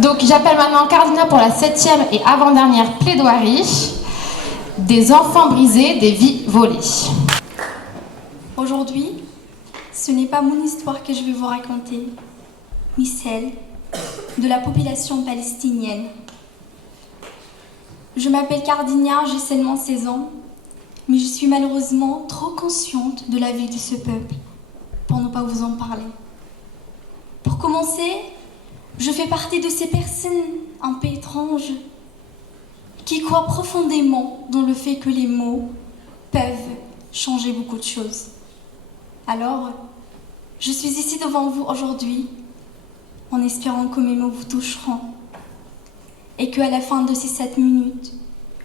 Donc j'appelle maintenant Cardina pour la 7e et avant-dernière plaidoirie. Des enfants brisés, des vies volées. Aujourd'hui, ce n'est pas mon histoire que je vais vous raconter, ni celle de la population palestinienne. Je m'appelle Cardina, j'ai seulement 16 ans, mais je suis malheureusement trop consciente de la vie de ce peuple pour ne pas vous en parler. Pour commencer, je fais partie de ces personnes un peu étranges qui croient profondément dans le fait que les mots peuvent changer beaucoup de choses. Alors, je suis ici devant vous aujourd'hui en espérant que mes mots vous toucheront et qu'à la fin de ces 7 minutes,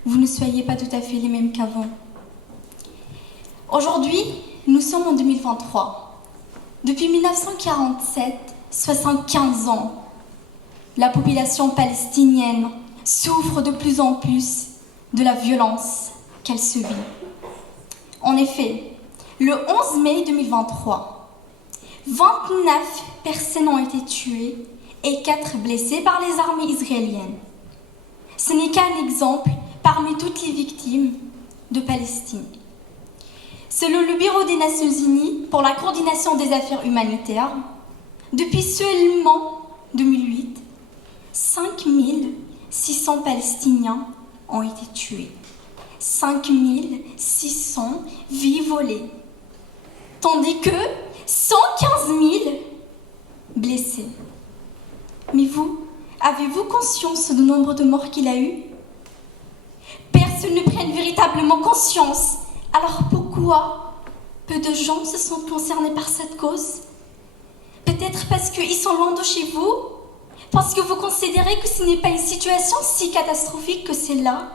vous ne soyez pas tout à fait les mêmes qu'avant. Aujourd'hui, nous sommes en 2023. Depuis 1947, 75 ans, la population palestinienne souffre de plus en plus de la violence qu'elle subit. En effet, le 11 mai 2023, 29 personnes ont été tuées et 4 blessées par les armées israéliennes. Ce n'est qu'un exemple parmi toutes les victimes de Palestine. Selon le Bureau des Nations Unies pour la coordination des affaires humanitaires, depuis seulement 2008, 5600 Palestiniens ont été tués. 5600 vies volées. Tandis que 115 000 blessés. Mais vous, avez-vous conscience du nombre de morts qu'il a eu? Personne ne prenne véritablement conscience. Alors pourquoi peu de gens se sont concernés par cette cause? Peut-être parce qu'ils sont loin de chez vous? Parce que vous considérez que ce n'est pas une situation si catastrophique que celle-là?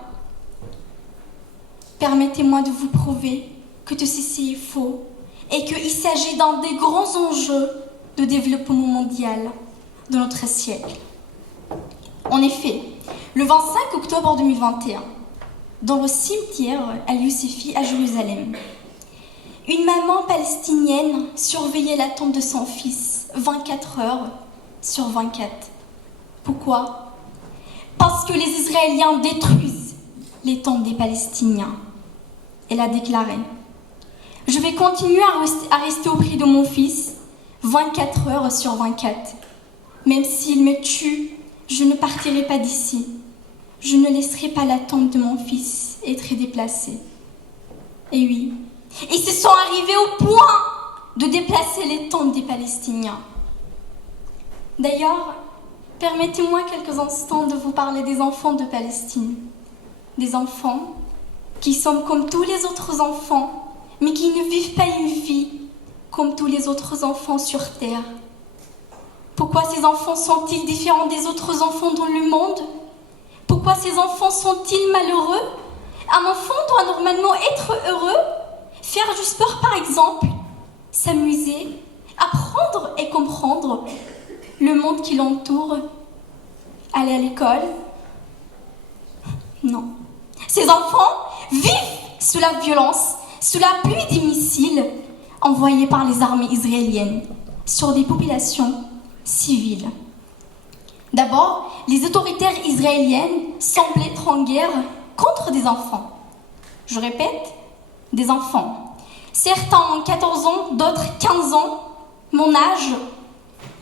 Permettez-moi de vous prouver que tout ceci est faux et qu'il s'agit d'un des grands enjeux de développement mondial de notre siècle. En effet, le 25 octobre 2021, dans le cimetière Al-Yousifi à Jérusalem, une maman palestinienne surveillait la tombe de son fils 24 heures sur 24. Pourquoi? Parce que les Israéliens détruisent les tombes des Palestiniens. Elle a déclaré: je vais continuer à rester auprès de mon fils 24 heures sur 24. Même s'il me tue, je ne partirai pas d'ici. Je ne laisserai pas la tombe de mon fils être déplacée. Et oui, ils se sont arrivés au point de déplacer les tombes des Palestiniens. D'ailleurs, permettez-moi quelques instants de vous parler des enfants de Palestine. Des enfants qui sont comme tous les autres enfants, mais qui ne vivent pas une vie comme tous les autres enfants sur Terre. Pourquoi ces enfants sont-ils différents des autres enfants dans le monde? Pourquoi ces enfants sont-ils malheureux? Un enfant doit normalement être heureux, faire du sport par exemple, s'amuser, apprendre et comprendre le monde qui l'entoure, aller à l'école. Non. Ces enfants vivent sous la violence, sous la pluie des missiles envoyés par les armées israéliennes sur des populations civiles. D'abord, les autorités israéliennes semblent être en guerre contre des enfants. Je répète, des enfants. Certains ont 14 ans, d'autres 15 ans, mon âge,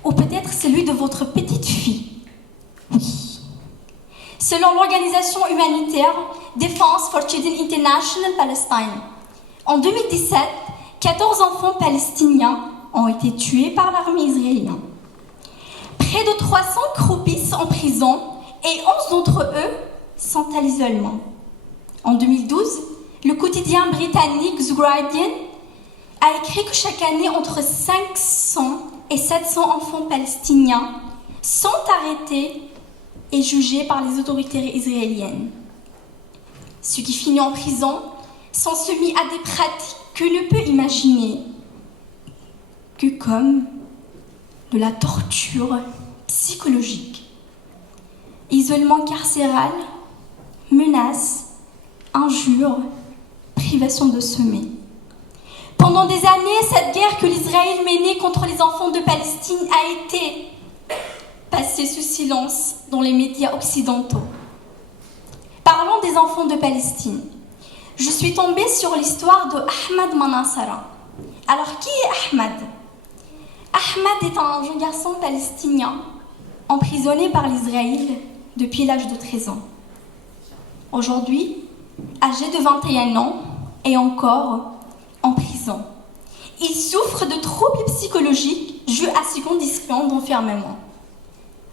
ou peut-être celui de votre petite fille. Oui. Selon l'organisation humanitaire Defense for Children International Palestine, en 2017, 14 enfants palestiniens ont été tués par l'armée israélienne. Près de 300 croupissent en prison et 11 d'entre eux sont à l'isolement. En 2012, le quotidien britannique The Guardian a écrit que chaque année, entre 500 et 700 enfants palestiniens sont arrêtés et jugés par les autorités israéliennes. Ceux qui finissent en prison sont soumis à des pratiques que l'on peut imaginer que comme de la torture psychologique, isolement carcéral, menaces, injures, privation de sommeil. Pendant des années, cette guerre que l'Israël menait contre les enfants de Palestine a été passés sous silence dans les médias occidentaux. Parlons des enfants de Palestine. Je suis tombée sur l'histoire de Ahmad Manassara. Alors, qui est Ahmad? Ahmad est un jeune garçon palestinien emprisonné par l'Israël depuis l'âge de 13 ans. Aujourd'hui, âgé de 21 ans et encore en prison. Il souffre de troubles psychologiques dus à ses conditions d'enfermement.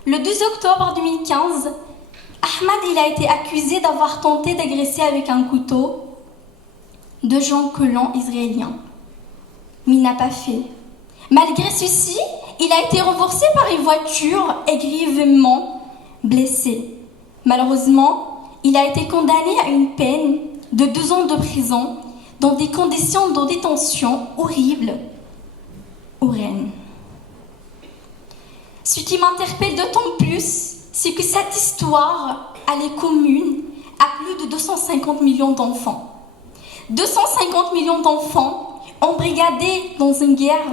Le 2 octobre 2015, Ahmad a été accusé d'avoir tenté d'agresser avec un couteau deux jeunes colons israéliens. Mais il n'a pas fait. Malgré ceci, il a été renversé par une voiture et grièvement blessé. Malheureusement, il a été condamné à une peine de 2 ans de prison dans des conditions de détention horribles au Rennes. Ce qui m'interpelle d'autant plus, c'est que cette histoire, elle est commune à plus de 250 millions d'enfants. 250 millions d'enfants embrigadés dans une guerre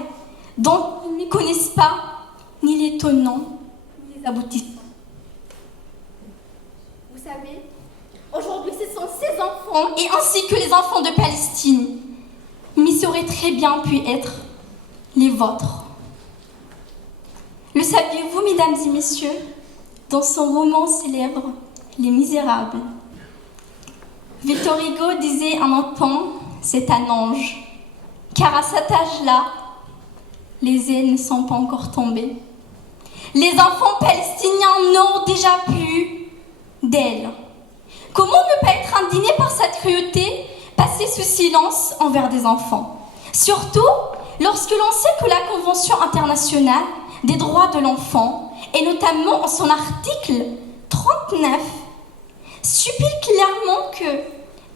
dont ils ne connaissent pas ni les tenants ni les aboutissants. Vous savez, aujourd'hui ce sont ces enfants et ainsi que les enfants de Palestine, mais ça aurait très bien pu être les vôtres. Le saviez-vous, mesdames et messieurs, dans son roman célèbre Les Misérables, Victor Hugo disait un enfant, c'est un ange, car à cet âge-là, les ailes ne sont pas encore tombées. Les enfants palestiniens n'ont déjà plus d'ailes. Comment ne pas être indigné par cette cruauté, passer sous silence envers des enfants? Surtout lorsque l'on sait que la Convention internationale des droits de l'enfant, et notamment en son article 39, supplie clairement que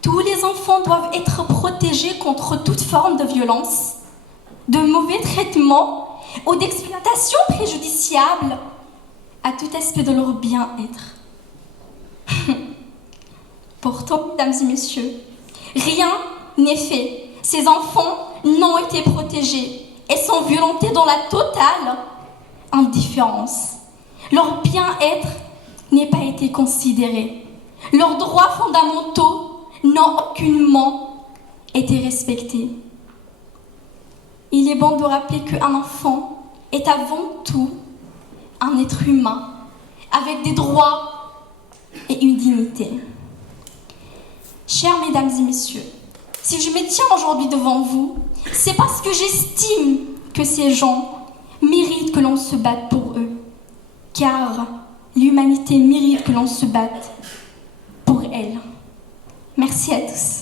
tous les enfants doivent être protégés contre toute forme de violence, de mauvais traitements ou d'exploitation préjudiciable à tout aspect de leur bien-être. Pourtant, mesdames et messieurs, rien n'est fait. Ces enfants n'ont été protégés et sont violentés dans la totale indifférence. Leur bien-être n'a pas été considéré. Leurs droits fondamentaux n'ont aucunement été respectés. Il est bon de rappeler qu'un enfant est avant tout un être humain avec des droits et une dignité. Chers mesdames et messieurs, si je me tiens aujourd'hui devant vous, c'est parce que j'estime que ces gens méritent que l'on se batte pour eux, car l'humanité mérite que l'on se batte pour elle. Merci à tous.